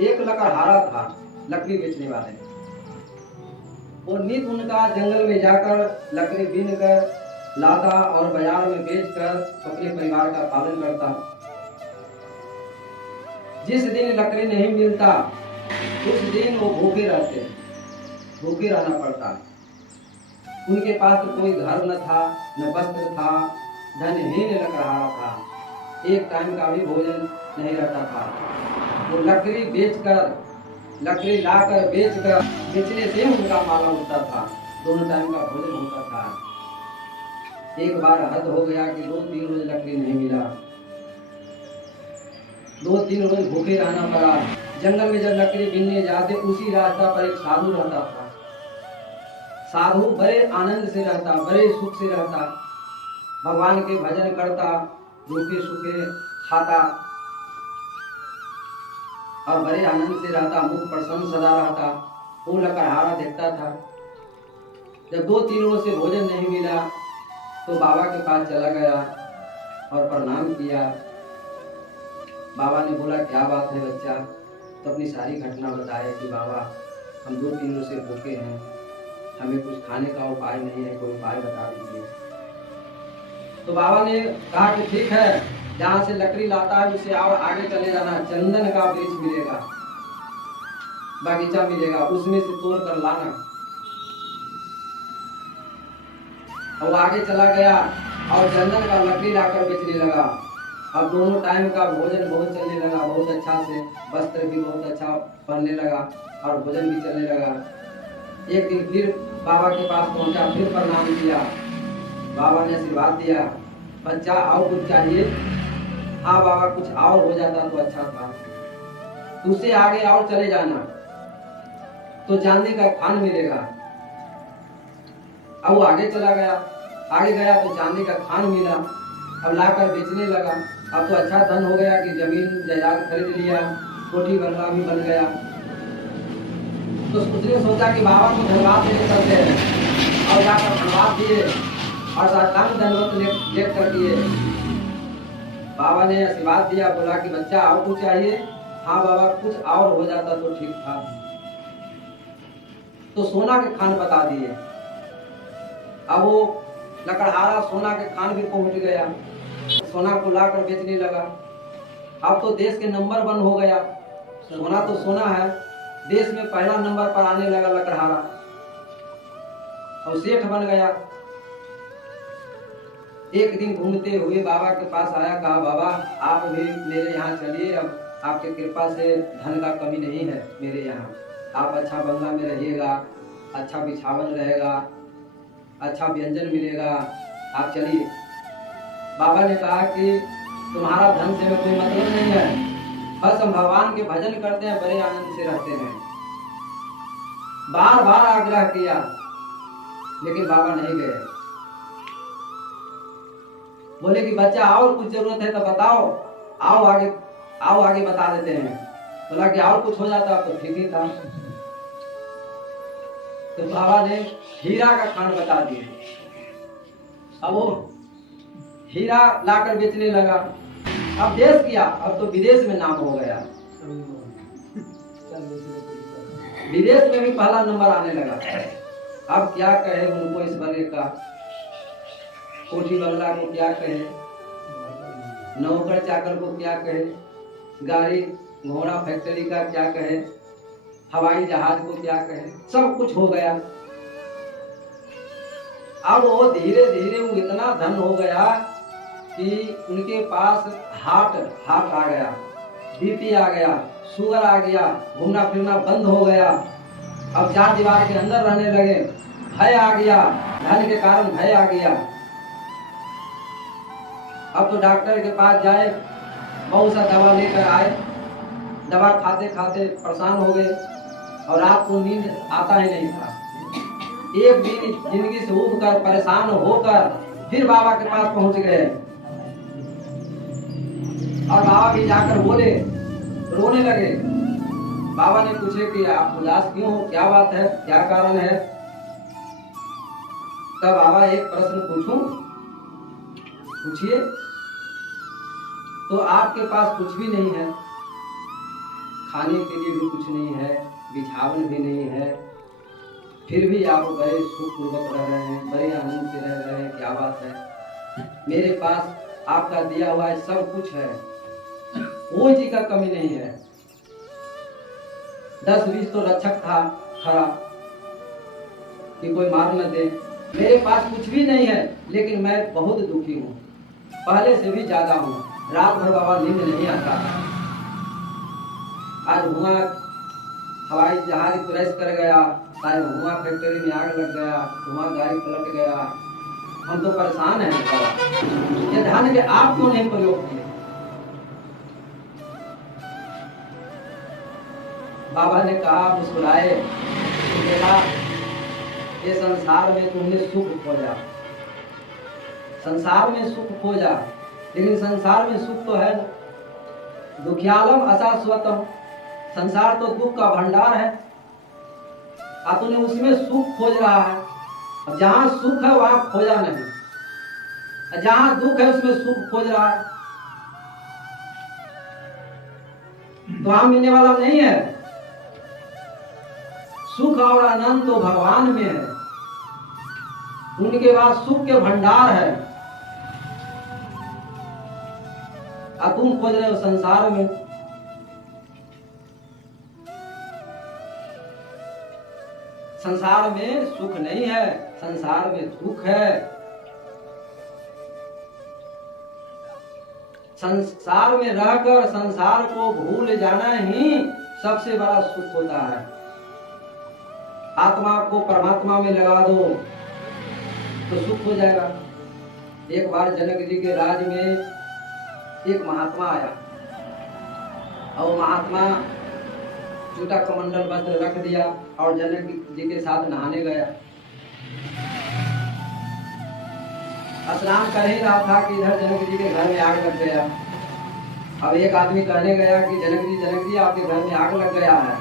एक लकड़हारा था लकड़ी बेचने वाले। वो नित उनका जंगल में जाकर लकड़ी बीन कर लाता और बाजार में बेचकर अपने परिवार का पालन करता। जिस दिन लकड़ी नहीं मिलता उस दिन वो भूखे रहते, भूखे रहना पड़ता। उनके पास तो कोई घर न था, न वस्त्र था, धनहीन लकड़हारा था, एक टाइम का भी भोजन नहीं रहता था। वो लकड़ी बेचकर, लकड़ी लाकर बेचकर, बेचने से उनका माला उठता था, दोनों टाइम का भोजन होता था। एक बार हद हो गया कि 2-3 रोज लकड़ी नहीं मिला, 2-3 रोज भूखे रहना पड़ा। जंगल में जब लकड़ी बीनने जाते उसी रास्ता पर एक साधु रहता था। साधु बड़े आनंद से रहता, बड़े सुख से रहता, भगवान के भजन करता, रूखे सूखे खाता और बड़े आनंद से रहता, मुख प्रसन्न सदा रहता। वो लकड़हारा देखता था। जब 2-3 रोज से भोजन नहीं मिला तो बाबा के पास चला गया और प्रणाम किया। बाबा ने बोला क्या बात है बच्चा? तो अपनी सारी घटना बताया कि बाबा हम 2-3 रोज से भूखे हैं, हमें कुछ खाने का उपाय नहीं है, कोई उपाय बता दीजिए। तो बाबा ने कहा कि ठीक है, जहाँ से लकड़ी लाता है उसे और आगे चले जाना, चंदन का वृक्ष मिलेगा, बगीचा मिलेगा, उसमें से तोड़ कर लाना। और आगे चला गया और चंदन का लकड़ी लाकर बेचने लगा। अब दोनों टाइम का भोजन बहुत चलने लगा, बहुत अच्छा से, वस्त्र भी बहुत अच्छा पहनने लगा और भोजन भी चलने लगा। एक दिन फिर बाबा के पास पहुंचा, फिर प्रणाम किया। बाबा ने आशीर्वाद दिया, बच्चा और कुछ चाहिए? हाँ बाबा, कुछ और हो जाता तो अच्छा था। उससे आगे और चले जाना तो चांदी का खान मिलेगा। अब वो आगे चला गया, आगे गया तो चांदी का खान मिला। अब लाकर बेचने लगा। अब तो अच्छा धन हो गया कि जमीन जायदाद खरीद लिया, कोठी बंगला भी बन गया। तो उसने सोचा कि बाबा को धन्यवाद देने चलते हैं और जाकर धन्यवाद दिए और साष्टांग दंडवत लेट कर दिए। बाबा ने आशीर्वाद दिया, बोला कि बच्चा और कुछ चाहिए? हाँ बाबा, कुछ और हो जाता तो ठीक था। तो सोना के खान बता दिए। अब वो लकड़हारा सोना के खान भी पहुंच गया, सोना को लाकर बेचने लगा। अब तो देश के नंबर 1 हो गया, सोना तो सोना है, देश में पहला नंबर पर आने लगा लकड़हारा और सेठ बन गया। एक दिन घूमते हुए बाबा के पास आया, कहा बाबा आप भी मेरे यहाँ चलिए, अब आपकी कृपा से धन का कमी नहीं है मेरे यहाँ, आप अच्छा बंगला में रहिएगा, अच्छा बिछावन रहेगा, अच्छा व्यंजन मिलेगा, आप चलिए। बाबा ने कहा कि तुम्हारा धन से कोई मतलब नहीं है, बस हम भगवान के भजन करते हैं, बड़े आनंद से रहते हैं। बार बार आग्रह किया लेकिन बाबा नहीं गए। बोले कि बच्चा और कुछ जरूरत है तो बताओ, आओ आगे बता देते हैं। बोला कि और कुछ हो जाता तो ठीक ही था। तो बाबा ने हीरा का खान बता दिए। अब वो हीरा लाकर बेचने लगा। अब देश किया, अब तो विदेश में नाम हो गया, विदेश में भी पहला नंबर आने लगा। अब क्या कहे उनको इस बड़े का, कोठी बंगला को क्या कहे, नौकर चाकर को क्या कहे, गाड़ी घोड़ा फैक्ट्री का क्या कहे, हवाई जहाज को क्या कहे, सब कुछ हो गया। अब वो धीरे धीरे वो इतना धन हो गया कि उनके पास हार्ट आ गया, बीपी आ गया, शुगर आ गया, घूमना फिरना बंद हो गया। अब 4 दीवार के अंदर रहने लगे, भय आ गया, धन के कारण भय आ गया। अब तो डॉक्टर के पास जाए, बहुत सा दवा लेकर आए, दवा खाते खाते परेशान हो गए और रात को नींद आता ही नहीं था। एक दिन जिंदगी से उब कर परेशान होकर फिर बाबा के पास पहुंच गए और बाबा भी जाकर बोले, रोने लगे। बाबा ने पूछे कि आप उदास क्यों हो, क्या बात है, क्या कारण है? तब बाबा एक प्रश्न पूछूं? पूछिए। तो आपके पास कुछ भी नहीं है, खाने के लिए भी कुछ नहीं है, बिछावन भी नहीं है, फिर भी आप बड़े सुखपूर्वक रह रहे हैं, बड़े आनंद से रह रहे हैं। क्या बात है, मेरे पास आपका दिया हुआ है, सब कुछ है, कोई चीज का कमी नहीं है। 10-20 तो रक्षक था खड़ा कि कोई मार न दे। मेरे पास कुछ भी नहीं है, लेकिन मैं बहुत दुखी हूँ, पहले से भी ज्यादा हूँ। रात भर बाबा नींद नहीं आता। आज हुआ हवाई जहाज क्रैश कर गया, शायद हुआ फैक्ट्री में आग लग गया, हुआ गाड़ी पलट गया, हम तो परेशान हैं बाबा। ये धन के आप क्यों नहीं प्रयोग किए? बाबा ने कहा, मुस्कुराए, बेटा ये संसार में तुमने सुख खोजा, संसार में सुख खोजा, लेकिन संसार में सुख तो है दुखियालम अशाश्वतम, संसार तो दुख का भंडार है, और तूने उसमें सुख खोज रहा है। अब जहां सुख है वहां खोजा नहीं, जहां दुख है उसमें सुख खोज रहा है, तो वहां मिलने वाला नहीं है। सुख और आनंद तो भगवान में है, उनके बाद सुख के भंडार है, अब तुम खोज रहे हो संसार में। संसार में सुख नहीं है, संसार में दुख है। संसार में रहकर संसार को भूल जाना ही सबसे बड़ा सुख होता है। आत्मा को परमात्मा में लगा दो तो सुख हो जाएगा। एक बार जनक जी के राज में एक महात्मा आया, और महात्मा जूता कमंडल वस्त्र रख दिया और जनक जी के साथ नहाने गया। स्नान कर ही रहा था कि इधर जनक जी के घर में आग लग गया। अब एक आदमी कहने गया कि जनक जी आपके घर में आग लग गया है।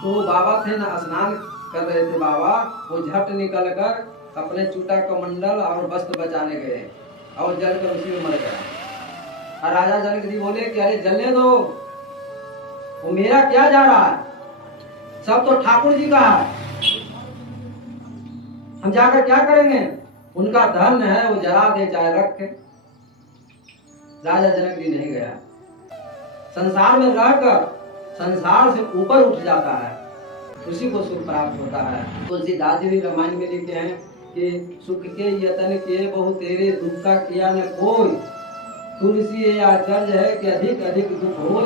तो बाबा थे ना, स्नान कर रहे थे बाबा, वो झट निकल कर अपने चूटा कमंडल और वस्त्र बचाने गए और जलकर उसी में मर गया। और राजा जनक जी बोले कि अरे जलने दो, वो मेरा क्या जा रहा है, सब तो ठाकुर जी का है, हम जाकर क्या करेंगे, उनका धन है, वो जला दे चाहे रखे। राजा जनक जी नहीं गया। संसार में रहकर संसार से ऊपर उठ जाता है, उसी को सुख प्राप्त होता है। तुलसीदास जी भी रामायण में लिखते हैं कि सुख के यतन किए बहु तेरे, दुख का किया न कोई, तुलसी ये आचर्य है कि अधिक अधिक दुख हो।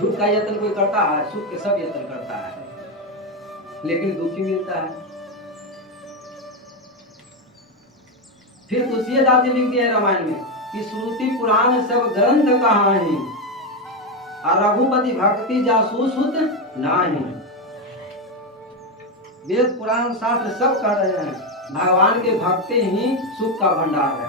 दुख का यत्न कोई करता है, सुख के सब यत्न करता है, लेकिन दुखी मिलता है। फिर तुलसीदास जी लिखते हैं रामायण में कि श्रुति पुराण सब ग्रंथ कहानी, और रघुपति भक्ति जासु सुत नाही। वेद पुराण शास्त्र सब कह रहे हैं भगवान के भक्ति ही सुख का भंडार है।